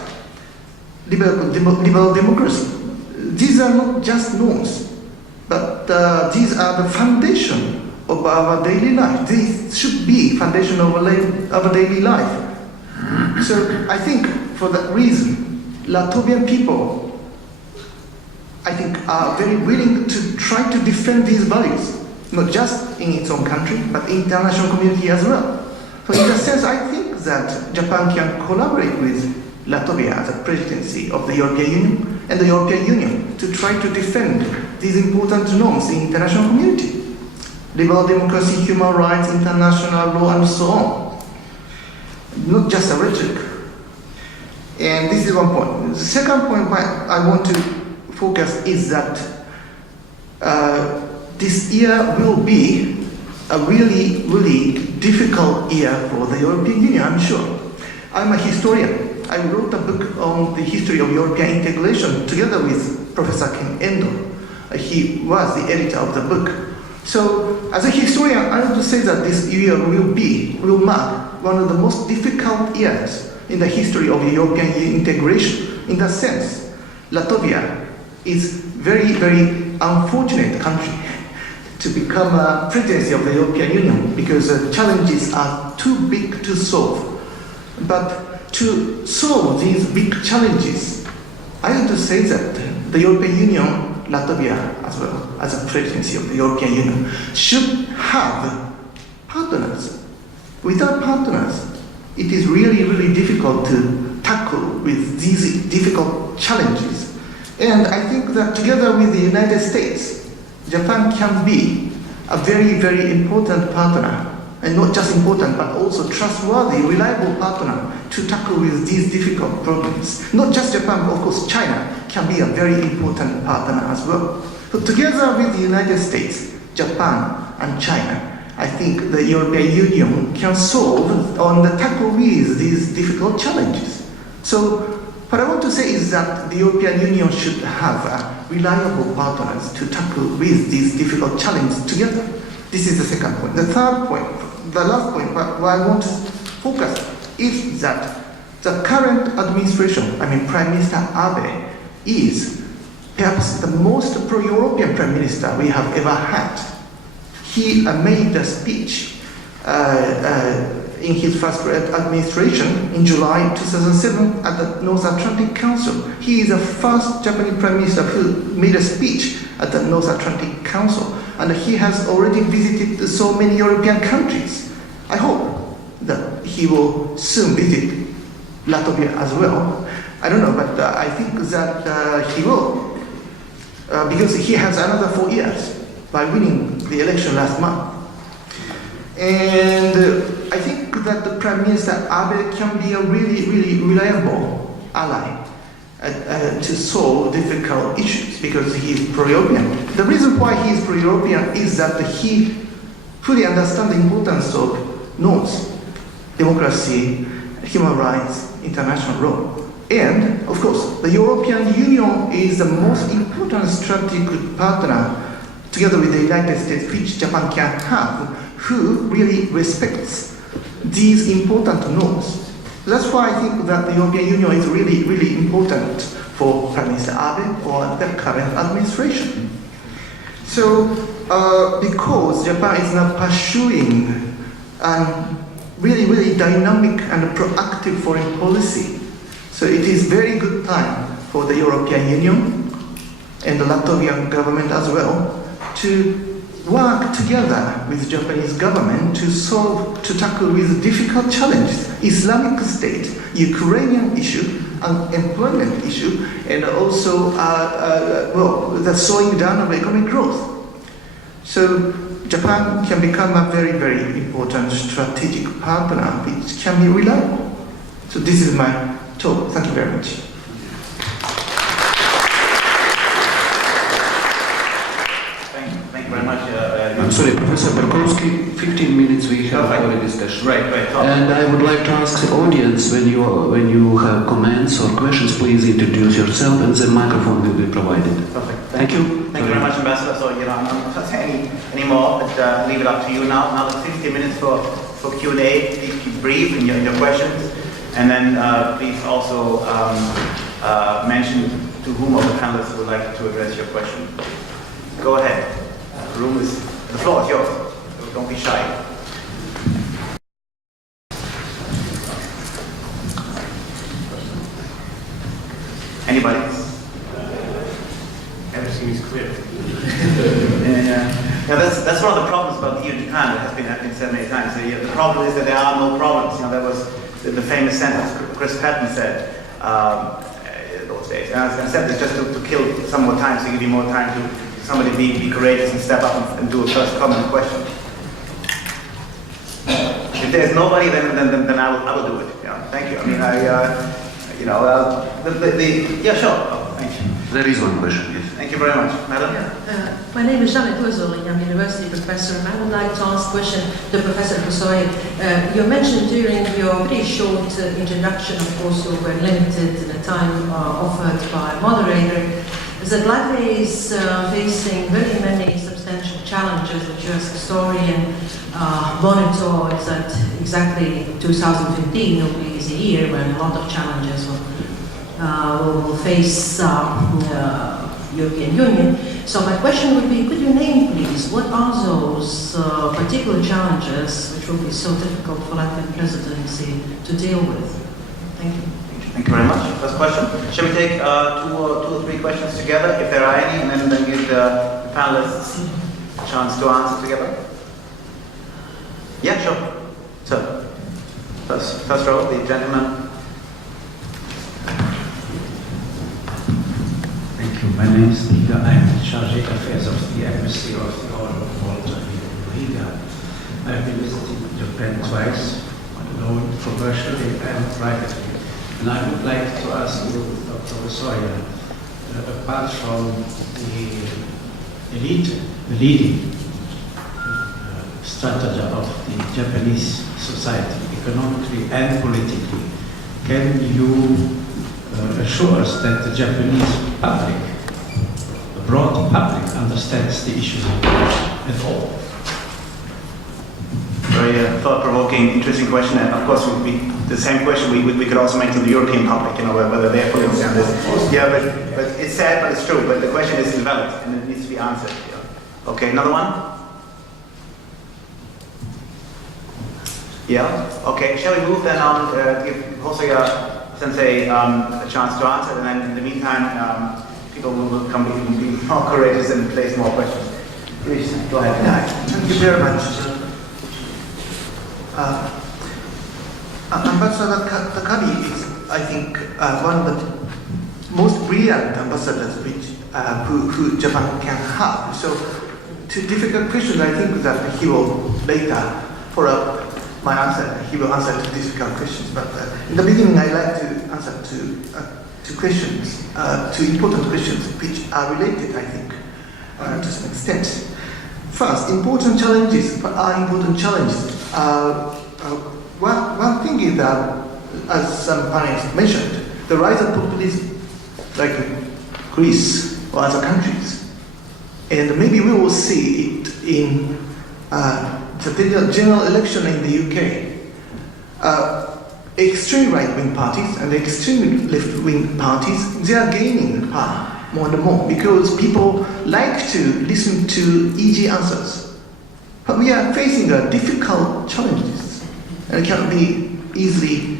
liberal democracy, these are not just norms, but these are the foundation of our daily life. These should be foundation of our daily life. So I think for that reason, Latvian people, I think, are very willing to try to defend these values, not just in its own country, but international community as well. So in that sense, I think that Japan can collaborate with Latvia as a presidency of the European Union and the European Union to try to defend these important norms in international community. Liberal democracy, human rights, international law, and so on. Not just a rhetoric. And this is one point. The second point I want to focus is that this year will be a really, really difficult year for the European Union, I'm sure. I'm a historian. I wrote a book on the history of European integration together with Professor Ken Endo. He was the editor of the book. So, as a historian, I want to say that this year will mark one of the most difficult years in the history of European integration. In that sense, Latvia is very, very unfortunate country to become a presidency of the European Union because the challenges are too big to solve. But to solve these big challenges, I want to say that the European Union, Latvia as well as a presidency of the European Union, should have partners. Without partners, it is really, really difficult to tackle with these difficult challenges. And I think that together with the United States, Japan can be a very, very important partner, and not just important, but also trustworthy, reliable partner to tackle with these difficult problems. Not just Japan, but of course China can be a very important partner as well. So together with the United States, Japan, and China, I think the European Union can solve on the tackle with these difficult challenges. So what I want to say is that the European Union should have reliable partners to tackle with these difficult challenges together. This is the second point. The third point, the last point where I want to focus is that the current administration, Prime Minister Abe, is perhaps the most pro-European Prime Minister we have ever had. He made a speech in his first administration in July 2007 at the North Atlantic Council. He is the first Japanese Prime Minister who made a speech at the North Atlantic Council, and he has already visited so many European countries. I hope that he will soon visit Latvia as well. I don't know, but I think that he will, because he has another 4 years by winning the election last month. And I think that the Prime Minister Abe can be a really, really reliable ally to solve difficult issues because he is pro-European. The reason why he is pro-European is that he fully understands the importance of norms, democracy, human rights, international law. And, of course, the European Union is the most important strategic partner together with the United States, which Japan can have, who really respects these important norms. That's why I think that the European Union is really, really important for Prime Minister Abe or the current administration. So, because Japan is now pursuing really, really dynamic and proactive foreign policy, so it is very good time for the European Union and the Latvian government as well to work together with the Japanese government to tackle with difficult challenges: Islamic State, Ukrainian issue, unemployment issue, and also the slowing down of economic growth. So Japan can become a very, very important strategic partner which can be reliable. So this is my talk. Thank you very much. Thank you very much. I'm sorry, Professor Berkofsky, 15 minutes we have for a discussion. Right. And I would like to ask the audience, when you have comments or questions, please introduce yourself and the microphone will be provided. Perfect. Thank you. Thank you very much, Ambassador. So, I'm not going to say any more, but leave it up to you now. Now there's 15 minutes for Q&A. Please keep brief in your questions. And then please also mention to whom of the panelists would like to address your question. Go ahead. The floor is yours. So don't be shy. Anybody? Everything is clear. Yeah, that's one of the problems about the EU Japan that has been said many times. The problem is that there are no problems. There was the famous sentence Chris Patton said those days. And I said this just to kill some more time, to give you more time to somebody be courageous and step up and do a first comment question. If there's nobody, then I will do it. Thank you. I mean, yeah, sure. Oh, thank you. There is one question, yes. Thank you very much. Madam? My name is Janet Ozoli. I'm a university professor, and I would like to ask a question to Professor Hosoya. You mentioned during your very short introduction, of course, you were limited in the time offered by Moderator, that Latvia is facing very many substantial challenges, which you as a historian monitor is that exactly 2015 will be a year when a lot of challenges will face European Union. So my question would be, could you name, please, what are those particular challenges which will be so difficult for Latvian presidency to deal with? Thank you. Thank you very much. First question. Shall we take two or three questions together, if there are any, and then give the panelists a chance to answer together? Yeah, sure. So, first row, the gentleman. Thank you. My name is Nika. I am the Charge d'Affaires of the Embassy of the Order of Malta in Riga. I have been visiting Japan twice, alone, commercially and privately. And I would like to ask you, Dr. Hosoya, apart from the leading strategy of the Japanese society, economically and politically, can you assure us that the Japanese public, the broad public, understands the issues at all? Very thought-provoking, interesting question, and of course, the same question we could also make to the European public, whether they fully understand this. Yeah, but it's sad, but it's true. But the question is valid, and it needs to be answered. Yeah. Okay, another one. Yeah. Okay. Shall we move then on? Give Hosoya Sensei a chance to answer, and then in the meantime, people will come be more courageous and place more questions. Please go ahead. Thank you very much. Ambassador Katakami is, I think, one of the most brilliant ambassadors who Japan can have. So, to difficult questions, I think that he will later follow up my answer. He will answer to difficult questions. But in the beginning, I like to answer to questions, to important questions which are related, I think, to some extent. First, important challenges. One thing is that, as some panelists mentioned, the rise of populism, like Greece or other countries, and maybe we will see it in the general election in the UK. Extreme right-wing parties and extreme left-wing parties, they are gaining power more and more because people like to listen to easy answers. But we are facing difficult challenges and it cannot be easily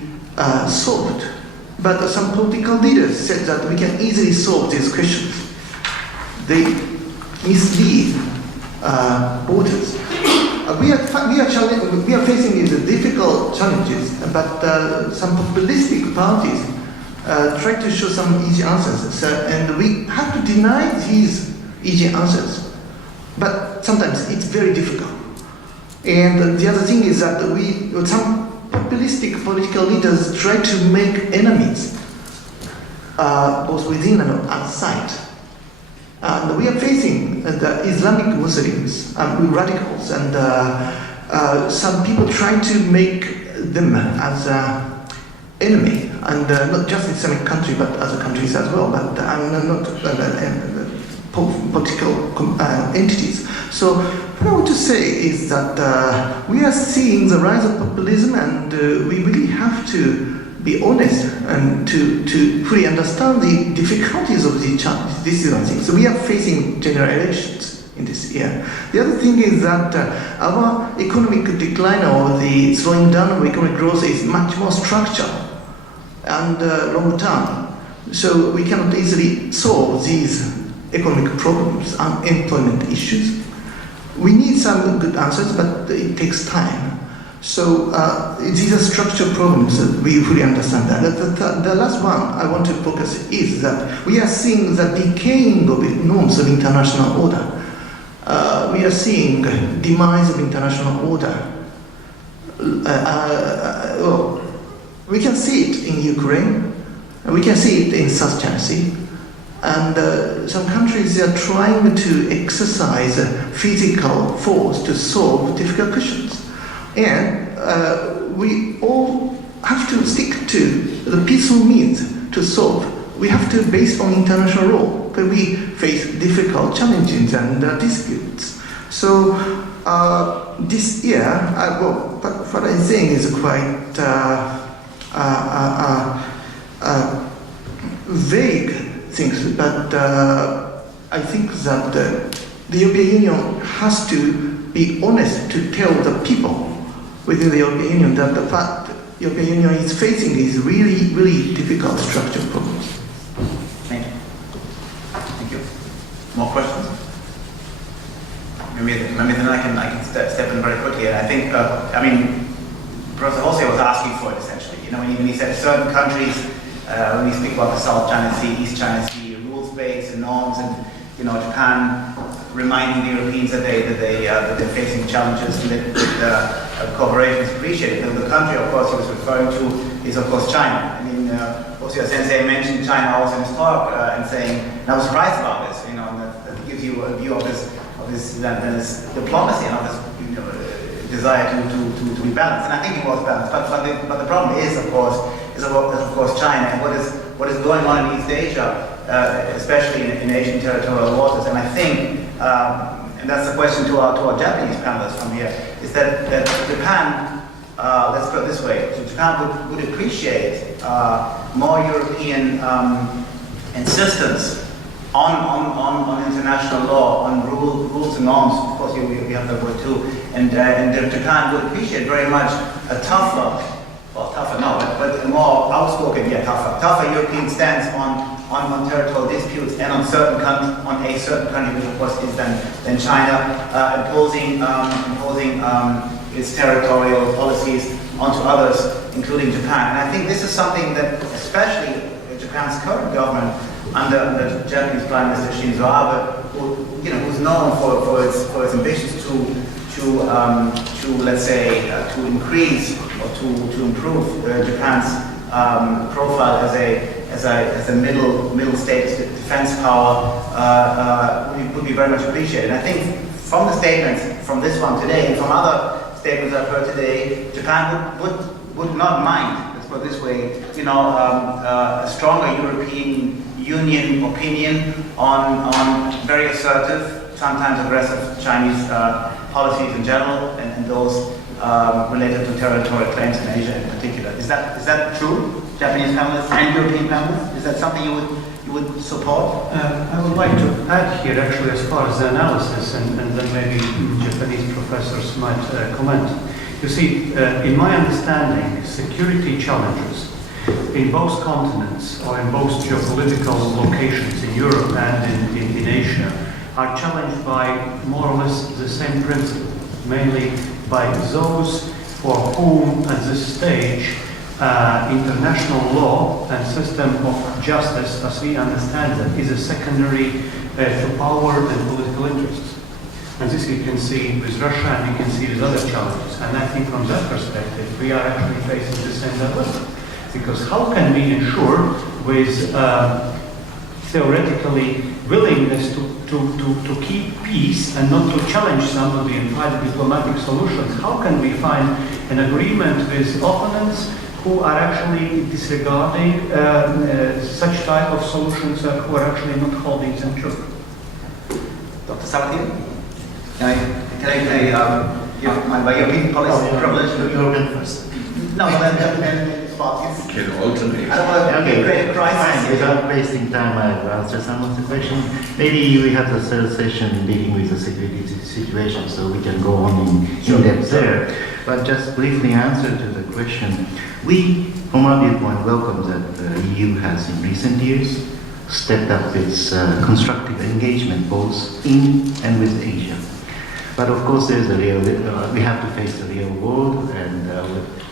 solved. But some political leaders said that we can easily solve these questions. They mislead borders. We are facing these difficult challenges, but some populistic parties try to show some easy answers, and we have to deny these easy answers. But sometimes it's very difficult. And the other thing is that some populistic political leaders try to make enemies, both within and outside. And we are facing the Islamic Muslims, radicals, and some people try to make them as an enemy, and not just Islamic country, but other countries as well, but not political entities. So what I want to say is that we are seeing the rise of populism, and we really have to be honest and to fully understand the difficulties of these challenges. This is one thing. So we are facing general elections in this year. The other thing is that our economic decline or the slowing down of economic growth is much more structural and long term. So we cannot easily solve these economic problems and employment issues. We need some good answers, but it takes time. So these are structural problems that we fully understand that. The last one I want to focus is that we are seeing the decaying of norms of international order. We are seeing demise of international order. We can see it in Ukraine, and we can see it in South China Sea. And some countries are trying to exercise physical force to solve difficult questions. And we all have to stick to the peaceful means to solve. We have to base on international law, because we face difficult challenges and disputes. So this year, what I'm saying is quite vague things, but I think that the European Union has to be honest to tell the people within the European Union that the fact the European Union is facing is really, really difficult structural problems. Thank you. Thank you. More questions? Maybe then I can step in very quickly. And I think, Professor Hosoya was asking for it essentially. When he said certain countries, when we speak about the South China Sea, East China Sea, rules-based and norms, and Japan reminding the Europeans that they're facing challenges and that cooperation is appreciated. And the country, of course, he was referring to is, of course, China. Hosoya Sensei mentioned China also in his talk and saying, and I was surprised about this, and that gives you a view of his diplomacy and of his desire to be balanced. And I think he was balanced. But the problem is, of course, China and what is going on in East Asia, especially in Asian territorial waters. And I think, and that's the question to our Japanese panelists from here, is that Japan, let's put it this way, Japan would appreciate more European insistence on international law, on rules and norms. Of course, we have that word too. And Japan would appreciate very much a tougher, but a more outspoken, tougher European stance on territorial disputes and on a certain country, which of course is then China, imposing its territorial policies onto others, including Japan. And I think this is something that, especially Japan's current government, under Japanese Prime Minister Shinzo Abe, who's known for its ambitions to let's say to increase or to improve Japan's profile as a middle status defense power would be very much appreciated. And I think from the statements from this one today and from other statements I've heard today, Japan would not mind, let's put it this way, a stronger European Union opinion on very assertive, sometimes aggressive Chinese policies in general, and those related to territorial claims in Asia in particular. Is that true, Japanese panelists and European panelists? Is that something you would support? I would like to add here, actually, as far as the analysis, and then maybe Japanese professors might comment. You see, in my understanding, security challenges in both continents or in both geopolitical locations, in Europe and in Asia, are challenged by more or less the same principle, mainly by those for whom at this stage international law and system of justice, as we understand it, is a secondary to power and political interests. And this you can see with Russia and you can see with other challenges. And I think from that perspective, we are actually facing the same dilemma. Because how can we ensure with theoretically willingness to keep peace and not to challenge somebody and find diplomatic solutions, how can we find an agreement with opponents who are actually disregarding such type of solutions who are actually not holding them true? Dr. Sabathil? Can I my European policy privilege? European first. No, then Spartans. We can alternate. I don't want to create a crisis. Fine. Without wasting time, I'll answer some of the questions. Maybe we have the third session dealing with the security situation, so we can go on in depth there. But just briefly answer to the question. We, from our viewpoint, welcome that the EU has in recent years stepped up its constructive engagement both in and with Asia. But of course, there's a real, we have to face the real world, and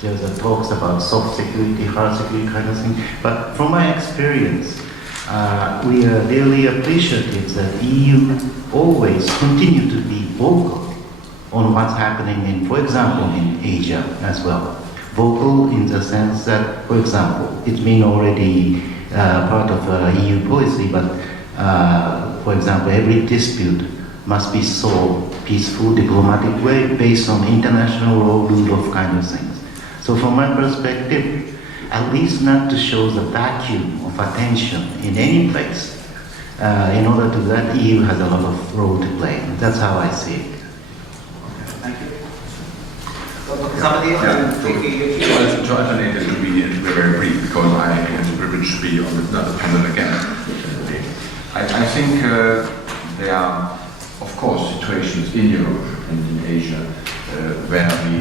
there's a talks about soft security, hard security kind of thing. But from my experience, we are really appreciative that EU always continue to be vocal on what's happening in, for example, in Asia as well. Vocal in the sense that, for example, it's been already part of EU policy, but for example, every dispute must be solved peaceful, diplomatic way based on international law, rule of kind of things. So from my perspective, at least not to show the vacuum of attention in any place. In order to that, EU has a lot of role to play. That's how I see it. Thank you. Dr. Sabathil, To alternate it to be very brief, because I had the privilege to be on another panel again. I think there are, of course, situations in Europe and in Asia where we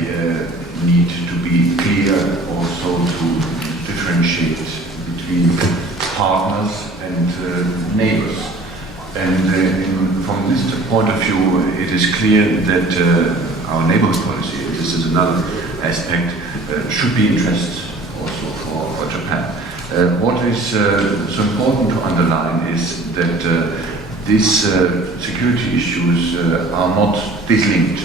need to be clear also to differentiate between partners and neighbors. And from this point of view, it is clear that our neighborhood policy, this is another aspect, should be interest also for Japan. What is so important to underline is that these security issues are not dislinked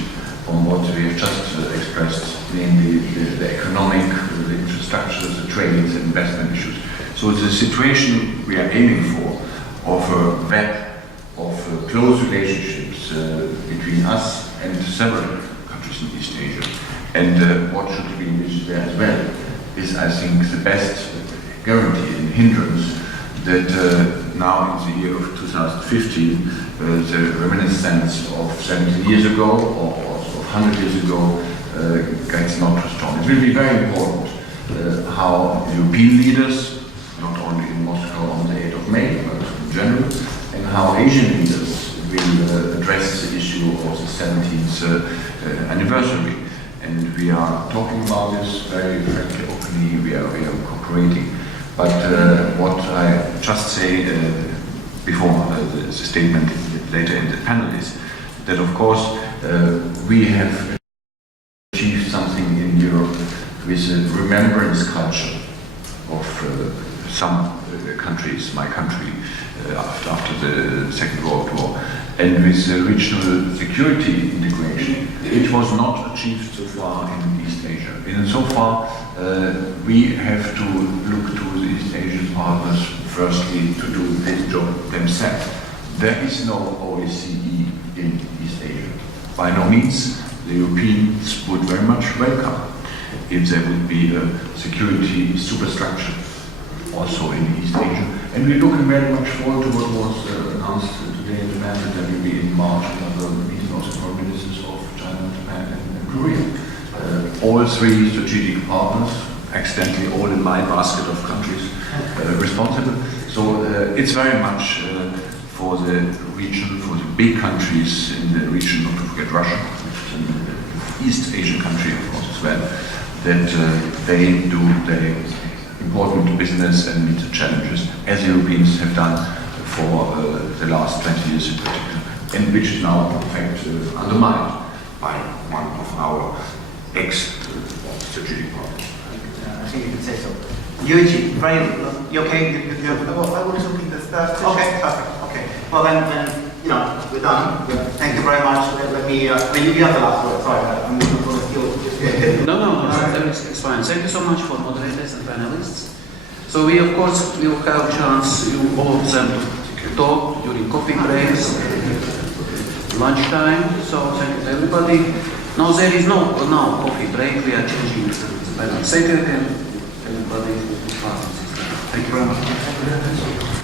from what we have just expressed, namely the economic, the infrastructures, the trade, the investment issues. So the situation we are aiming for of a web of close relationships between us and several countries in East Asia, and what should be envisioned there as well, is, I think, the best guarantee and hindrance that now in the year of 2015, the reminiscence of 70 years ago or of 100 years ago gets not too strong. It will be very important how European leaders, not only in Moscow on the 8th of May, but in general, and how Asian leaders will address the issue of the 17th anniversary. And we are talking about this very frankly, openly, we are cooperating. But what I just say before the statement later in the panel is that, of course, we have achieved something in Europe with a remembrance culture of some countries, my country, after the Second World War, and with regional security integration, which was not achieved so far in East Asia. And so far, we have to look to the East Asian partners firstly to do this job themselves. There is no OSCE in East Asia. By no means, the Europeans would very much welcome if there would be a security superstructure also in East Asia. And we're looking very much forward to what was announced today in Japan, that there will be in March another meeting of the foreign ministers of China, Japan, and Korea. All three strategic partners, accidentally all in my basket of countries responsible. So it's very much for the region, for the big countries in the region, not to forget Russia, which is an East Asian country, of course, as well, that they do their important business and meet the challenges, as Europeans have done for the last 20 years in particular. and which is now in fact undermined by one of our strategic partners. I think you can say so. Yuichi, you okay? I was looking at that. Okay, perfect. Okay. Well then, we're done. Thank you very much. Let me, you have the last word. Sorry, I'm going to steal. No, it's fine. Thank you so much for moderators and panelists. So we, of course, will have a chance, all of them, to talk during coffee breaks, lunchtime. So thank you to everybody. Now there is no coffee break. We are changing the panel. Thank you again, everybody. Thank you very much.